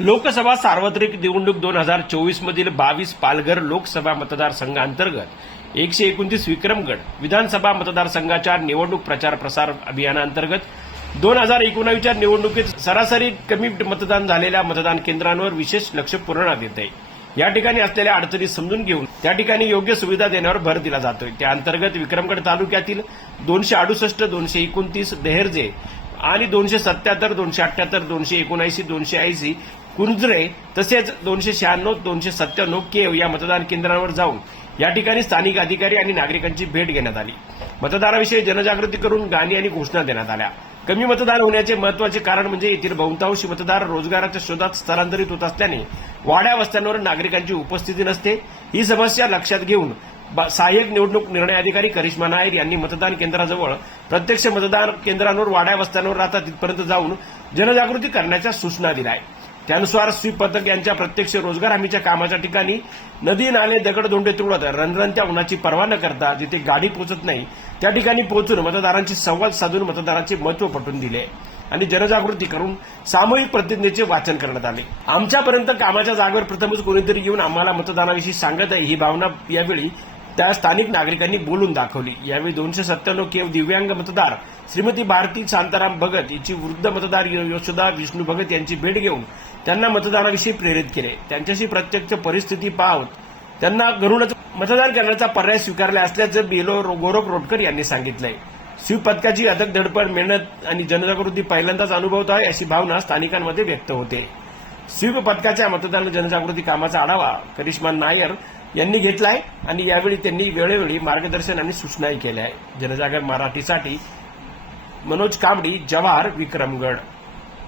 लोकसभा सार्वत्रिक निवडणूक दोन हजार चोवीस मधील बावीस पालघर लोकसभा मतदारसंघांतर्गत एकशे एकोणतीस विक्रमगड विधानसभा मतदारसंघाच्या निवडणूक प्रचार प्रसार अभियानांतर्गत दोन हजार एकोणावीसच्या निवडणुकीत सरासरी कमी मतदान झालेल्या मतदान केंद्रांवर विशेष लक्ष पुरवण्यात येत आहे. या ठिकाणी असलेल्या अडचणी समजून घेऊन त्या ठिकाणी योग्य सुविधा देण्यावर भर दिला जातोय. त्या अंतर्गत विक्रमगड तालुक्यातील दोनशे अडुसष्ट दोनशे एकोणतीस देहरजे आणि दोनशे सत्याहत्तर दोनशे अठ्याहत्तर दोनशे एकोणऐंशी दोनशे ऐंशी. कुंजरे तसेच दोनशे शहाण्णव दोनशे सत्त्याण्णव केव या मतदान केंद्रांवर जाऊन या ठिकाणी स्थानिक अधिकारी आणि नागरिकांची भेट घेण्यात आली. मतदाराविषयी जनजागृती करून गाणी आणि घोषणा देण्यात आल्या. कमी मतदान होण्याचे महत्त्वाचे कारण म्हणजे येथील बहुतांश मतदार रोजगाराच्या शोधात स्थलांतरित होत असल्याने वाड्या वस्त्यांवर नागरिकांची उपस्थिती नसते. ही समस्या लक्षात घेऊन सहाय्यक निवडणूक निर्णय अधिकारी करिश्मा नायर यांनी मतदान केंद्राजवळ प्रत्यक्ष मतदान केंद्रांवर वाड्या वस्त्यांवर राहतात तिथपर्यंत जाऊन जनजागृती करण्याच्या सूचना दिल्या. आहेत त्यानुसार स्वीप पथक यांच्या प्रत्यक्ष रोजगार हमीच्या कामाच्या ठिकाणी नदी नाले दगडधोंडे तुडवत रणरणत्या उन्हाची पर्वा न करता जिथे गाडी पोहोचत नाही त्या ठिकाणी पोहोचून मतदारांशी संवाद साधून मतदारांचे महत्त्व पटवून दिले आणि जनजागृती करून सामूहिक प्रतिज्ञेचे वाचन करण्यात आले. आमच्यापर्यंत कामाच्या जागेवर प्रथमच कोणीतरी येऊन आम्हाला मतदानाविषयी सांगत आहे ही भावना यावेळी त्या स्थानिक नागरिकांनी बोलून दाखवली. यावेळी दोनशे सत्त्याण्णव केव दिव्यांग मतदार श्रीमती भारती शांताराम भगत यांची वृद्ध मतदार यशोदा विष्णू भगत यांची भेट घेऊन त्यांना मतदानाविषयी प्रेरित केले. त्यांच्याशी प्रत्यक्ष परिस्थिती पाहत त्यांना घरूनच मतदान करण्याचा पर्याय स्वीकारला असल्याचं बेलो गोरख रोटकर यांनी सांगितलंय. स्वीप पथकाची अथक धडपड मेहनत आणि जनजागृती पहिल्यांदाच अनुभवत आहे अशी भावना स्थानिकांमध्ये व्यक्त होते. स्वीप पथकाच्या मतदान जनजागृती कामाचा आढावा करिश्मा नायर यांनी घेतला आहे आणि यावेळी त्यांनी वेळोवेळी मार्गदर्शन आणि सूचनाही केल्या. आहे जनजागर मराठीसाठी मनोज कांबडी जवाहर विक्रमगड.